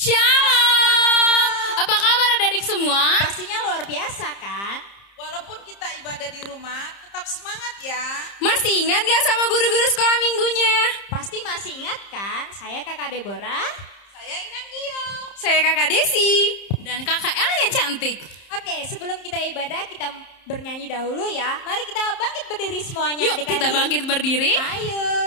Shalom. Apa kabar adik semua? Pastinya luar biasa kan? Walaupun kita ibadah di rumah, tetap semangat ya. Masih ingat gak sama guru-guru sekolah minggunya? Pasti masih ingat kan? Saya Kakak Deborah. Saya Inang Gio. Saya Kakak Desi. Dan Kakak El yang cantik. Oke, sebelum kita ibadah, kita bernyanyi dahulu ya. Mari kita bangkit berdiri semuanya. Yuk kita bangkit berdiri. Ayo.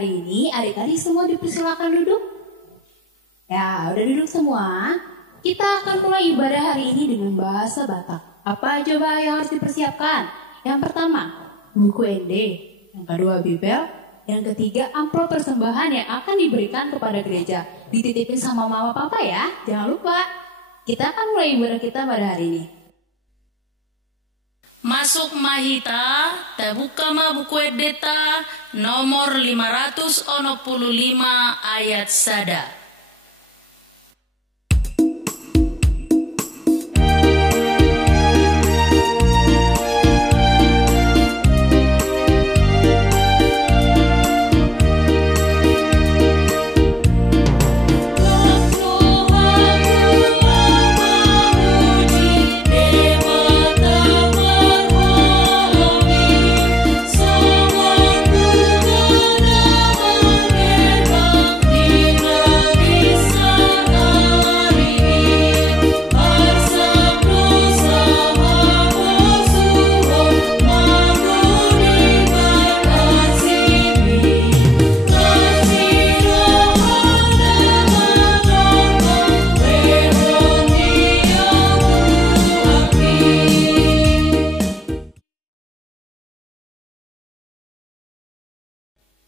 hari ini, adik-adik semua dipersilakan duduk. Ya, udah duduk semua? Kita akan mulai ibadah hari ini dengan bahasa Batak. Apa coba yang harus dipersiapkan? Yang pertama, buku ND. Yang kedua, Bibel. Yang ketiga, amplop persembahan yang akan diberikan kepada gereja. Dititipin sama mama papa ya, jangan lupa. Kita akan mulai ibadah kita pada hari ini. Masuk mahita, tabuka ma buku edeta nomor 565 ayat sada.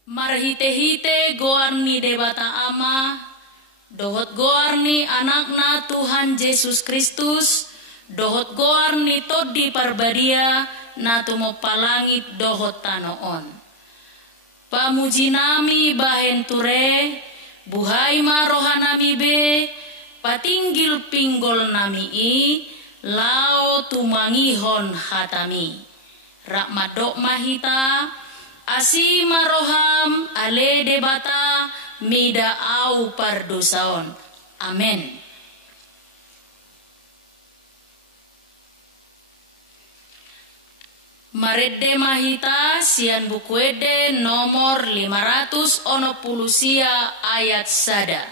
Marhite-hite goarni debata ama, dohot goarni anakna Tuhan Yesus Kristus, dohot goarni todi parbadia, na tumo palangit dohot tanoon. Pamuji nami bahen ture, buhay marohanami be, patinggil pinggol nami i, lao tumangihon hatami. Rakmadok mahita, asi maroham ale debata mida au pardosaon. Amen. Maredde mahita sian bukuede nomor 560 sia ayat sada.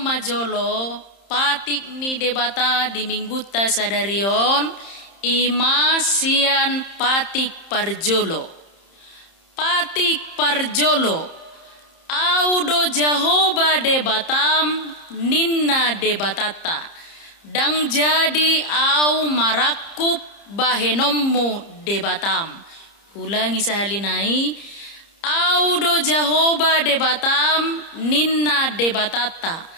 Majolo patik ni debata di mingguta sadarion imasian patik parjolo audo Jahoba debatam ninna debatata dang jadi au marakup bahenommu debatam. Ulangi sahalinai, audo Jahoba debatam ninna debatata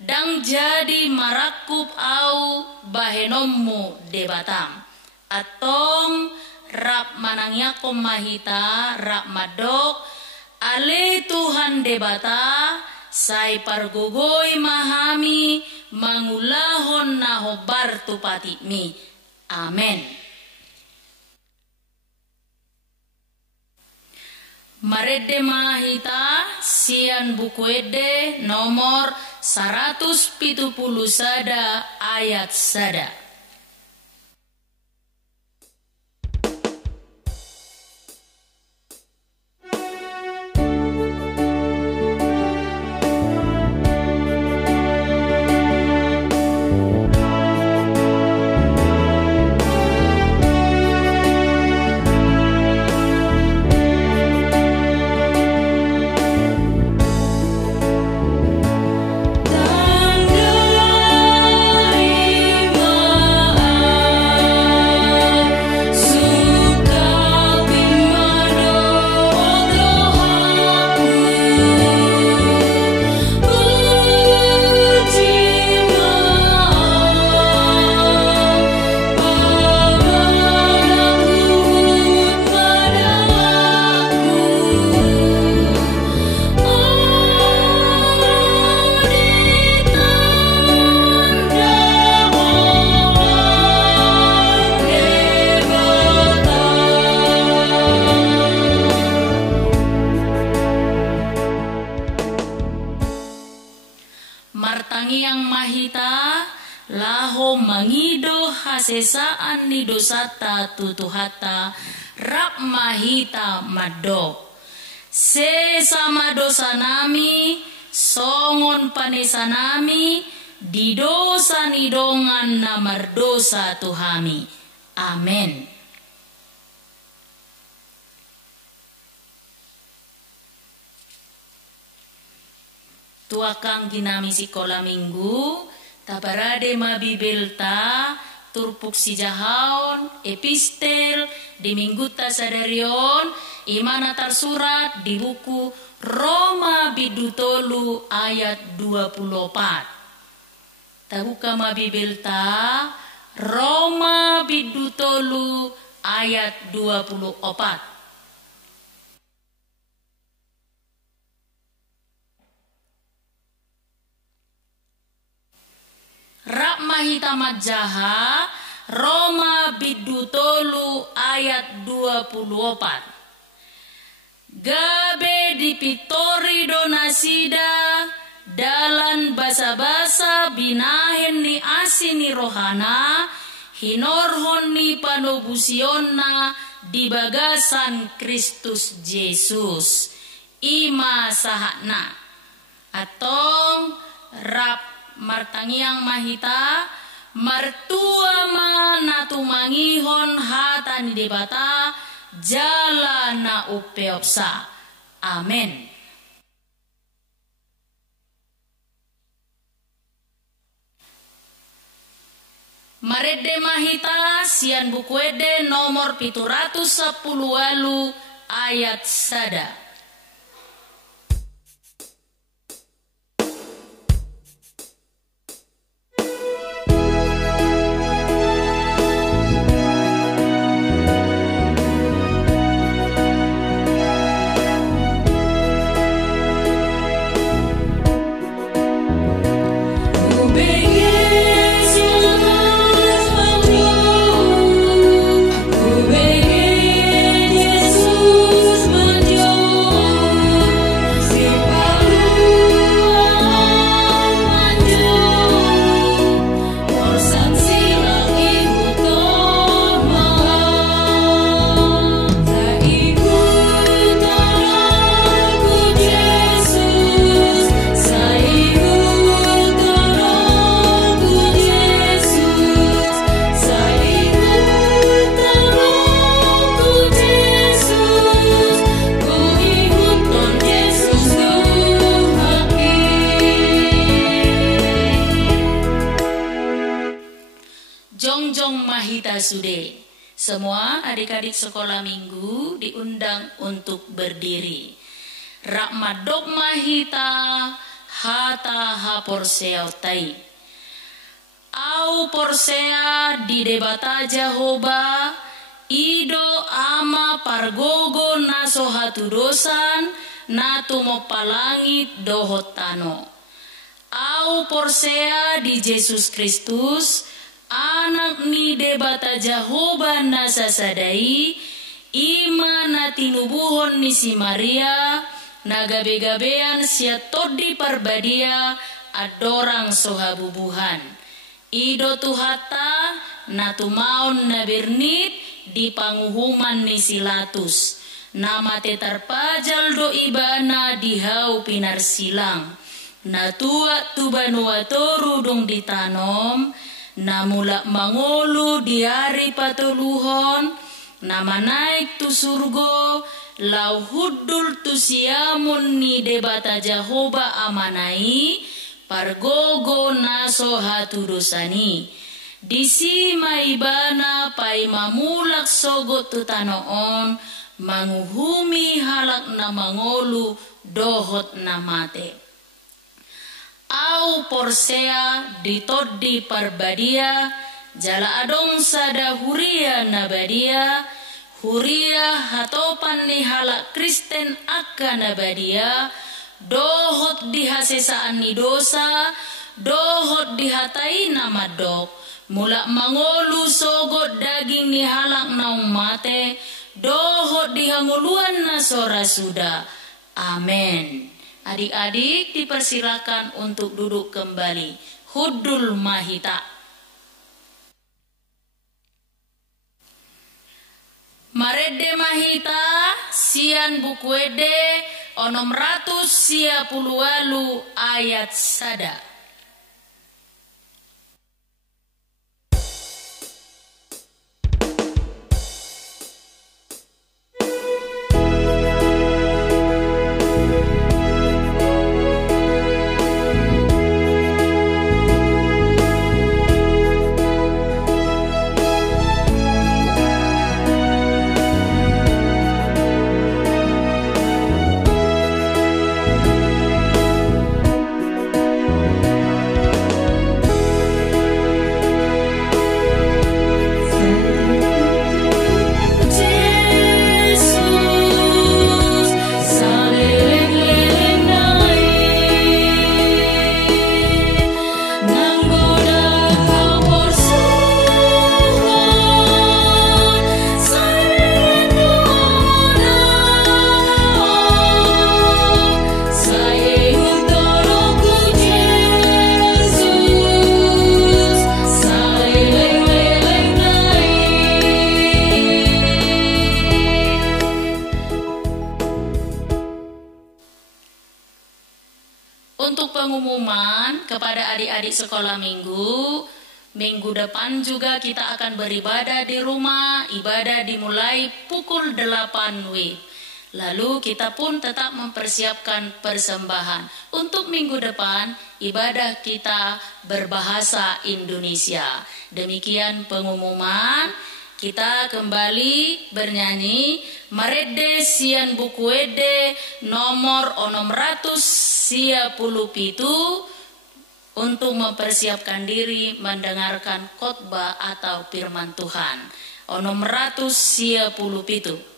dang jadi marakup au bahenommu debatam. Atong rap manangyakom mahita rap madok ale Tuhan debata sai pargogoi mahami mangulahon na hobar tupatimi. Amen. Maredde mahita sian bukuede nomor 170 sada ayat sada. Tandai laho mangido hasesaan ni dosata tutuhata rap mahita madok. Sesama dosa nami, songon panesa nami, di dosa nidongan na mardosa tuhami. Amen. Tuakang ginami sikola minggu, tabarade mabibelta, turpuk si jahaon, epistel, di minggu tasadarion, imana tersurat di buku Roma bidutolu ayat 24. Tabuka mabibelta, Roma bidutolu ayat 24. Rak mahita majaha Roma bidutolu ayat 24. Gabe dipitori donasida dalan basa-basa binahen ni asini rohana hinorhon ni panobusiyonna di bagasan Kristus Yesus ima sahana atong rap martangiang mahita martua mana tumangihon hata ni debata jala na upeopsa. Amen. Marede mahita sian bukuede nomor 710 ayat sada. Sude. Semua adik-adik sekolah minggu diundang untuk berdiri. Rakmadok mahita hata ha porsea tai. Au porsea di debata Jehoba ido ama pargogo naso hatu dosan natu mo palangit dohotano. Au porsea di Yesus Kristus anak ni debata Jehoba nasasadai ima na tinubuhon ni si Maria nagabe-gabean sia todi parbadia adorang sohabubuhan ido tuhata na tumaon na bernit di panguhuman ni Silatus nama tetarpajal do ibana dihau pinarsilang na tua tubanua toru dong ditanom na mula mangolu di hari patuluhon na manaik tu surgo lau hudul tu siamun ni debata Jehoba amanai pargogo naso hatu dosani disi maibana pai mamulak sogot tu tanoon manguhumi halak na mangolu dohot na mate. Au porsea ditodi parbadia jala adong sada huria nabadia huria hatopan ni halak Kristen akka nabadia dohot dihasesaan ni dosa dohot dihatai namadok mula mangolu sogot daging ni halak naung mate dohot dihanguluan na sora suda. Amen. Adik-adik dipersilakan untuk duduk kembali. Hudul mahita. Marede mahita sian bukuede onom ratus sia pulualu ayat sada. Untuk pengumuman kepada adik-adik sekolah minggu depan juga kita akan beribadah di rumah. Ibadah dimulai pukul 8 WIB. Lalu kita pun tetap mempersiapkan persembahan. Untuk minggu depan, ibadah kita berbahasa Indonesia. Demikian pengumuman. Kita kembali bernyanyi Marede sian bukuede nomor 617 untuk mempersiapkan diri mendengarkan khotbah atau firman Tuhan. 617.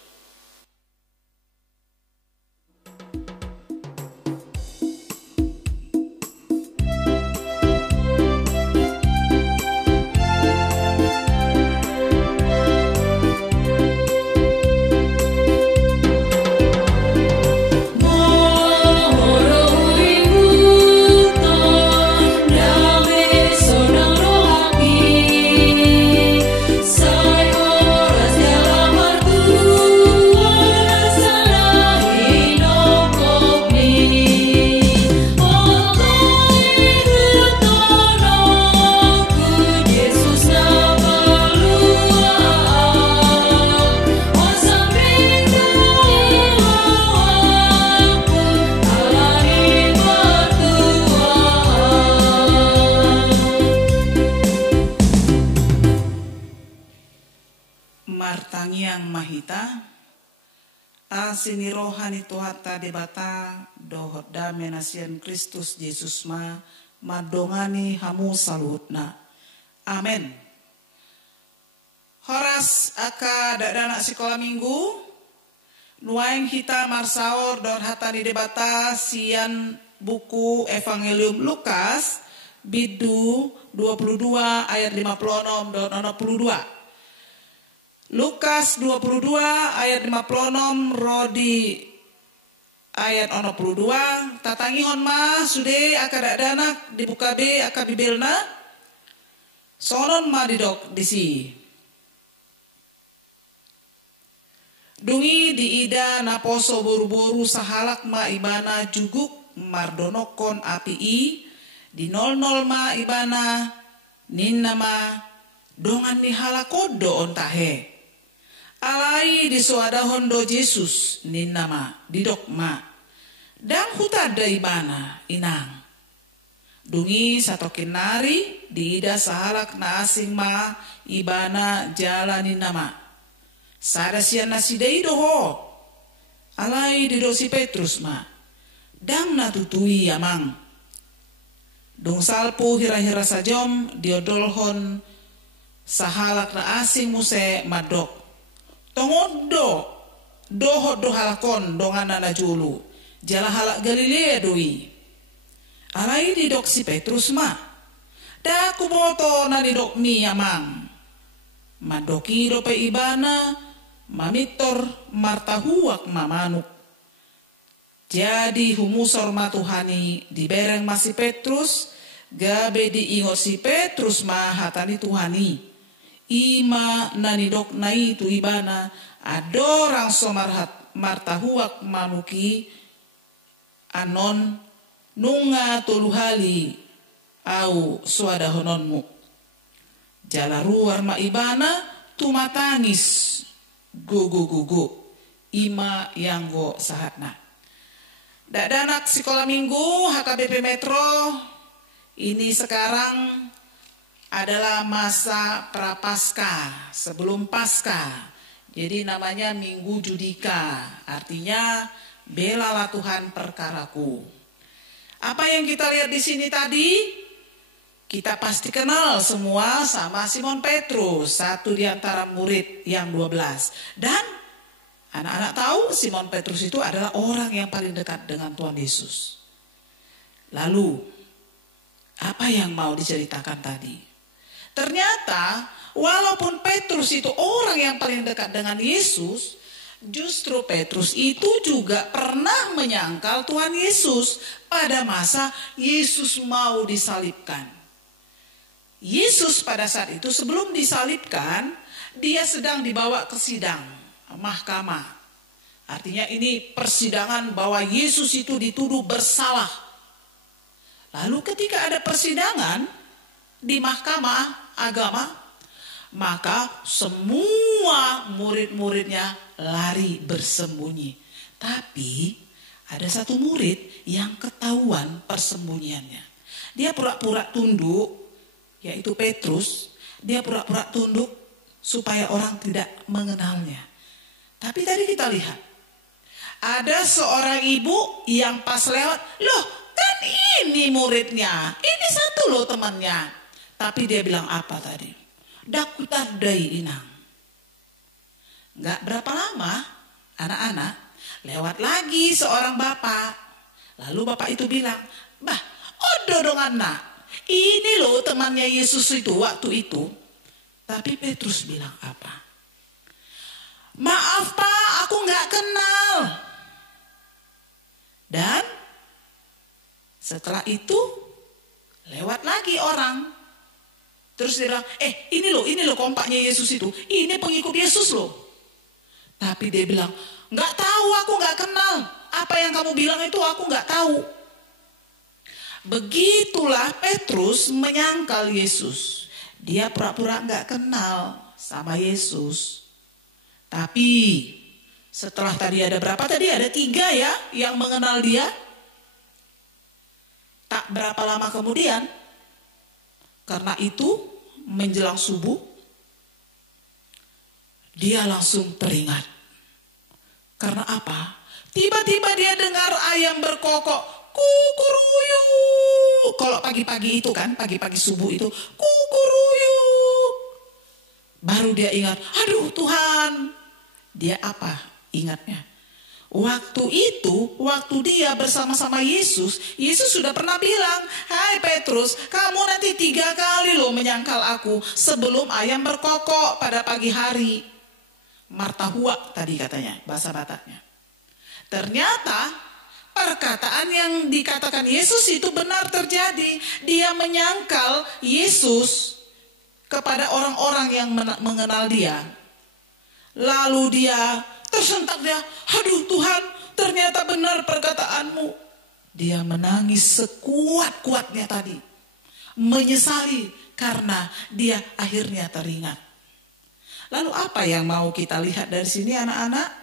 Martangiang mahita asini rohani tuhata debata dohot dame nasian Kristus Yesus madongani hamu salutna. Amen. Horas aka dadana sekolah minggu nuaing hita marsaor dor hatani debata sian buku Evangelium Lukas bidu 22 ayat 56 dan 62. Lukas 22 ayat 56 rodi ayat 62 tatangihon sude aka danak dibuka be aka bibelna sonon didok disi dungi di ida naposo boru-boru sahalak ibana juguk mardonokon api di 00 ibana ninna dongan ni halakodo ontahe alai di suada hondo Yesus ninama didok dan hutada ibana inang dungi satokin nari di ida sahalak na asing ibana jalani nama sada sian nasi doho alai di dosi Petrus dang natutui amang dong salpu hira-hira sajom diodolhon sahalak na asing muse madok tongodo doho do halakon dongana na julu jala halak Galilea doi alai di dok si Petrus da kuboto na di dok mi amang madoki do pe ibana mamitor martahuak mamanuk jadi humusor matuhani di bereng si Petrus gabe diingot si Petrus hatani Tuhani ima nanidok na itu ibana adorang somarhat martahuak manuki anon nunga toluhali au suada hononmu jalaruar ma ibana tumatangis go ima yang go sahatna. Dadanak sekolah minggu HKBP Metro ini sekarang adalah masa prapaskah sebelum Paskah. Jadi namanya Minggu Judika, artinya belalah Tuhan perkaraku. Apa yang kita lihat di sini tadi? Kita pasti kenal semua sama Simon Petrus, satu di antara murid yang 12. Dan anak-anak tahu Simon Petrus itu adalah orang yang paling dekat dengan Tuhan Yesus. Lalu, apa yang mau diceritakan tadi? Ternyata, walaupun Petrus itu orang yang paling dekat dengan Yesus, justru Petrus itu juga pernah menyangkal Tuhan Yesus pada masa Yesus mau disalibkan. Yesus pada saat itu sebelum disalibkan, dia sedang dibawa ke sidang, mahkamah. Artinya ini persidangan bahwa Yesus itu dituduh bersalah. Lalu ketika ada persidangan di mahkamah agama, maka semua murid-muridnya lari bersembunyi. Tapi ada satu murid yang ketahuan persembunyiannya. Dia pura-pura tunduk, yaitu Petrus. Dia pura-pura tunduk supaya orang tidak mengenalnya. Tapi tadi kita lihat, ada seorang ibu yang pas lewat, loh kan ini muridnya, ini satu loh temannya. Tapi dia bilang apa tadi? Dakutar dai inang. Gak berapa lama, anak-anak, lewat lagi seorang bapak. Lalu bapak itu bilang, bah, odo dong anak. Ini loh temannya Yesus itu waktu itu. Tapi Petrus bilang apa? Maaf Pak, aku gak kenal. Dan setelah itu lewat lagi orang. Terus dia bilang, ini loh kompaknya Yesus itu. Ini pengikut Yesus loh. Tapi dia bilang, gak tahu, aku gak kenal. Apa yang kamu bilang itu aku gak tahu. Begitulah Petrus menyangkal Yesus. Dia pura-pura gak kenal sama Yesus. Tapi setelah tadi ada berapa? Tadi ada 3 ya yang mengenal dia. Tak berapa lama kemudian, karena itu menjelang subuh, dia langsung teringat. Karena apa? Tiba-tiba dia dengar ayam berkokok. Kukuruyu. Kalau pagi-pagi itu kan, pagi-pagi subuh itu kukuruyu. Baru dia ingat, aduh Tuhan. Dia apa ingatnya? Waktu itu, waktu dia bersama-sama Yesus, Yesus sudah pernah bilang, hai Petrus, kamu nanti 3 kali loh menyangkal aku sebelum ayam berkokok pada pagi hari. Martahuak tadi katanya, bahasa Bataknya. Ternyata perkataan yang dikatakan Yesus itu benar terjadi. Dia menyangkal Yesus kepada orang-orang yang mengenal dia. Lalu dia tersentak dia, aduh Tuhan, ternyata benar perkataanmu. Dia menangis sekuat-kuatnya tadi. Menyesali karena dia akhirnya teringat. Lalu apa yang mau kita lihat dari sini anak-anak?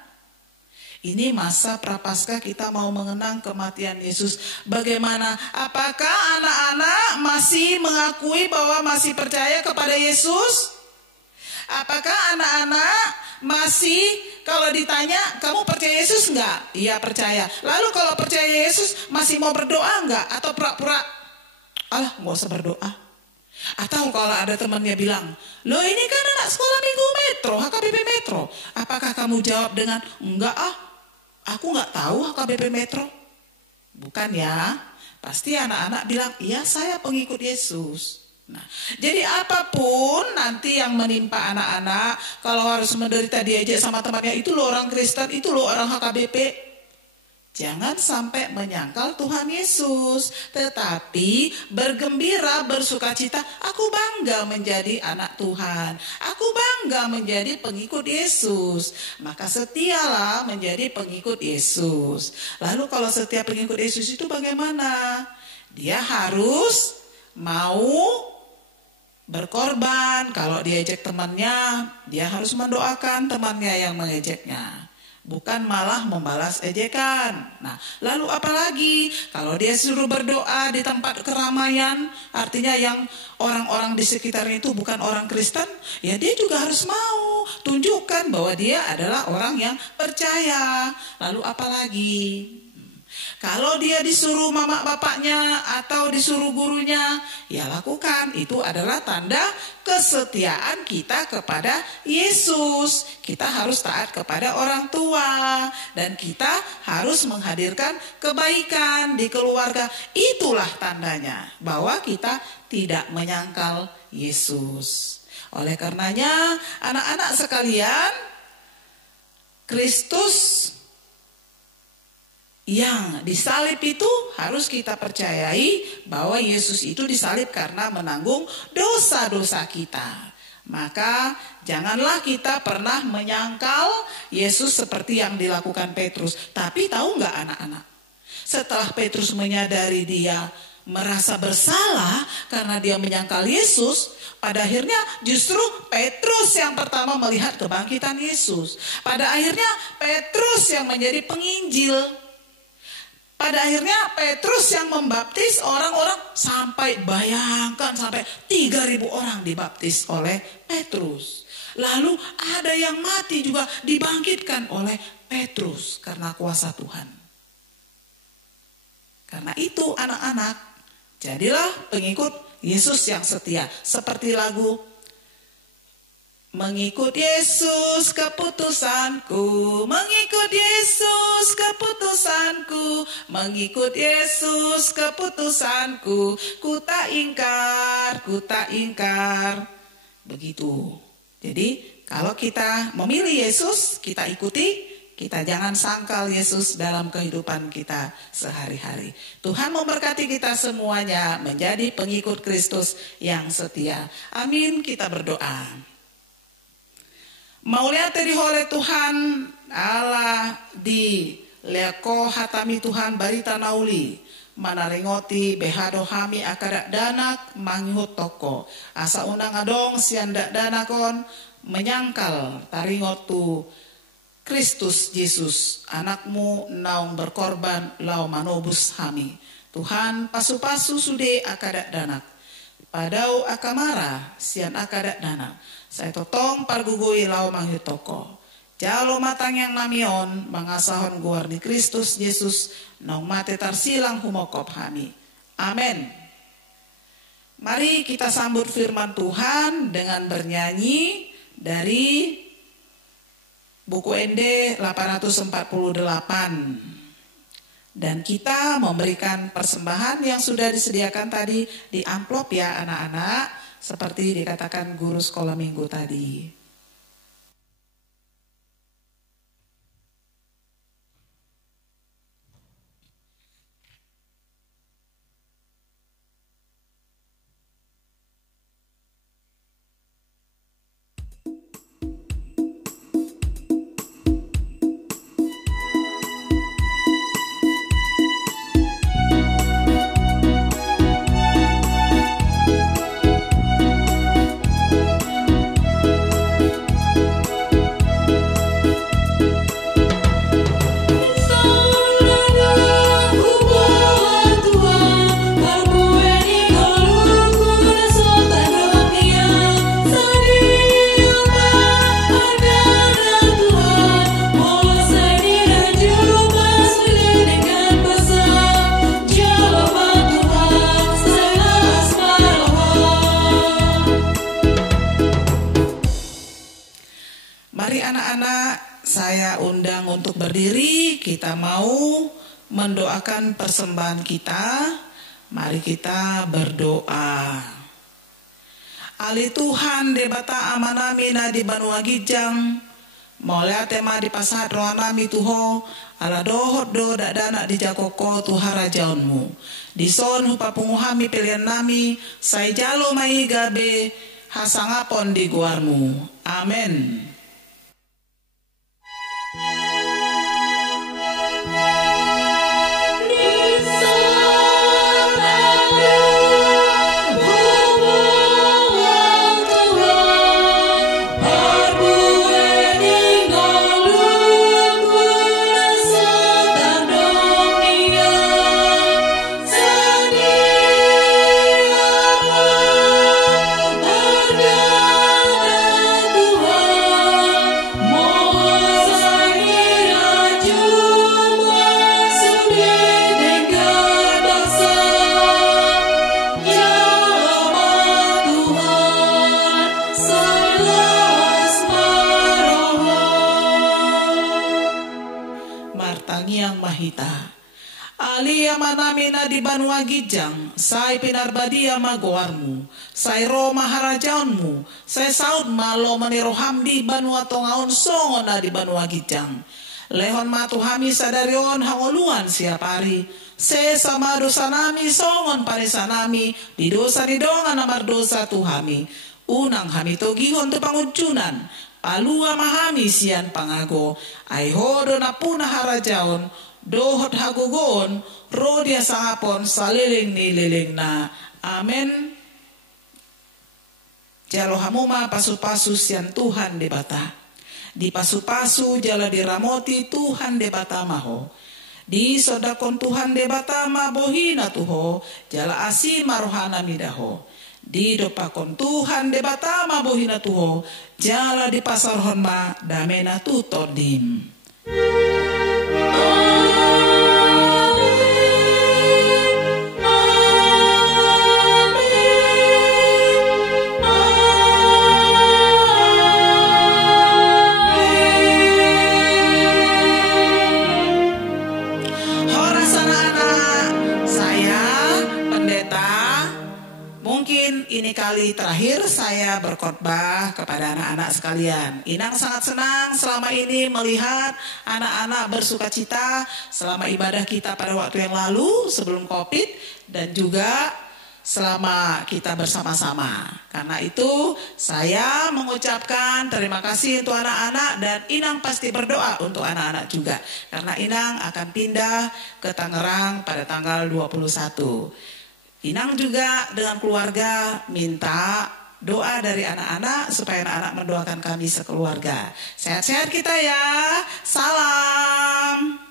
Ini masa prapaskah kita mau mengenang kematian Yesus. Bagaimana? Apakah anak-anak masih mengakui bahwa masih percaya kepada Yesus? Apakah anak-anak masih kalau ditanya, kamu percaya Yesus enggak? Iya percaya. Lalu kalau percaya Yesus masih mau berdoa enggak? Atau pura-pura, alah gak usah berdoa. Atau kalau ada temannya bilang, loh ini kan anak sekolah minggu Metro, HKBP Metro. Apakah kamu jawab dengan, enggak aku gak tahu HKBP Metro. Bukan ya. Pasti anak-anak bilang, iya saya pengikut Yesus. Nah, jadi apapun nanti yang menimpa anak-anak, kalau harus menderita diajak sama temannya, itu loh orang Kristen, itu loh orang HKBP. Jangan sampai menyangkal Tuhan Yesus, tetapi bergembira, bersukacita. Aku bangga menjadi anak Tuhan. Aku bangga menjadi pengikut Yesus. Maka setialah menjadi pengikut Yesus. Lalu kalau setiap pengikut Yesus itu bagaimana? Dia harus mau berkorban. Kalau diejek temannya, dia harus mendoakan temannya yang mengejeknya. Bukan malah membalas ejekan. Nah, lalu apalagi kalau dia suruh berdoa di tempat keramaian, artinya yang orang-orang di sekitarnya itu bukan orang Kristen, ya dia juga harus mau tunjukkan bahwa dia adalah orang yang percaya. Lalu apalagi? Kalau dia disuruh mama bapaknya atau disuruh gurunya, ya lakukan. Itu adalah tanda kesetiaan kita kepada Yesus. Kita harus taat kepada orang tua. Dan kita harus menghadirkan kebaikan di keluarga. Itulah tandanya bahwa kita tidak menyangkal Yesus. Oleh karenanya, anak-anak sekalian, Kristus yang disalib itu harus kita percayai bahwa Yesus itu disalib karena menanggung dosa-dosa kita. Maka janganlah kita pernah menyangkal Yesus seperti yang dilakukan Petrus. Tapi tahu nggak anak-anak? Setelah Petrus menyadari dia merasa bersalah karena dia menyangkal Yesus, pada akhirnya justru Petrus yang pertama melihat kebangkitan Yesus. Pada akhirnya Petrus yang menjadi penginjil. Pada akhirnya Petrus yang membaptis orang-orang, sampai bayangkan sampai 3.000 orang dibaptis oleh Petrus. Lalu ada yang mati juga dibangkitkan oleh Petrus karena kuasa Tuhan. Karena itu anak-anak, jadilah pengikut Yesus yang setia. Seperti lagu, mengikut Yesus keputusanku, mengikut Yesus keputusanku, mengikut Yesus keputusanku, ku tak ingkar. Begitu. Jadi kalau kita memilih Yesus, kita ikuti, kita jangan sangkal Yesus dalam kehidupan kita sehari-hari. Tuhan memberkati kita semuanya menjadi pengikut Kristus yang setia. Amin, kita berdoa. Maulia teri oleh Tuhan Allah di leko hatami Tuhan barita nauli manarengoti behado hami akadak danak manghut toko asa unang adong siandak danakon menyangkal taringotu Kristus Yesus anakmu naung berkorban lau manobus hami. Tuhan pasu-pasu sude akadak danak padau akamara sian akadak danak. Saya totong pargugui lau manghitoko. Jalo matang yang namion mangasahon guar di Kristus Yesus nong mate tarsilang humokop hami. Amin. Mari kita sambut firman Tuhan dengan bernyanyi dari buku ND 848. Dan kita memberikan persembahan yang sudah disediakan tadi di amplop ya anak-anak. Seperti dikatakan guru sekolah minggu tadi. Kita mau mendoakan persembahan kita. Mari kita berdoa. Ali Tuhan debata amanamina di Banua Gijang, Molea tema di pasat rohanami tuho ala dohot do dana di jakoko tuhara jaunmu. Di son hupapunguhami pilihan nami sai jalo mai gabe hasangapon di guarmu. Amen. Martangiang mahita alia manamina di Banua Gijang sai pinarbadia magoarmu sai Roma harajaunmu sai saud malo maniroham di Banua Tongaon songon di Banua Gijang lehon matuhami sadarion hangoluan siapari se sama dosa nami songon parisanami di dosa di dongan amar dosa tuhami unang hami togihon tu pangujunan palua mahami sian pangago aihodo na puna harajaon dohot hagogon rodia sangapon saliling ni liling na amen. Jalo hamuma pasu-pasu sian Tuhan debata di pasu-pasu jala diramoti Tuhan debata maho di sodakon Tuhan debata ma bohina tuho jala asi marohana midaho di dopakon Tuhan debata ma bohina tuho jala di pasar honma damena tutodim. Ini kali terakhir saya berkhotbah kepada anak-anak sekalian. Inang sangat senang selama ini melihat anak-anak bersukacita selama ibadah kita pada waktu yang lalu sebelum Covid dan juga selama kita bersama-sama. Karena itu saya mengucapkan terima kasih untuk anak-anak dan Inang pasti berdoa untuk anak-anak juga. Karena Inang akan pindah ke Tangerang pada tanggal 21. Inang juga dengan keluarga minta doa dari anak-anak supaya anak-anak mendoakan kami sekeluarga. Sehat-sehat kita ya. Salam.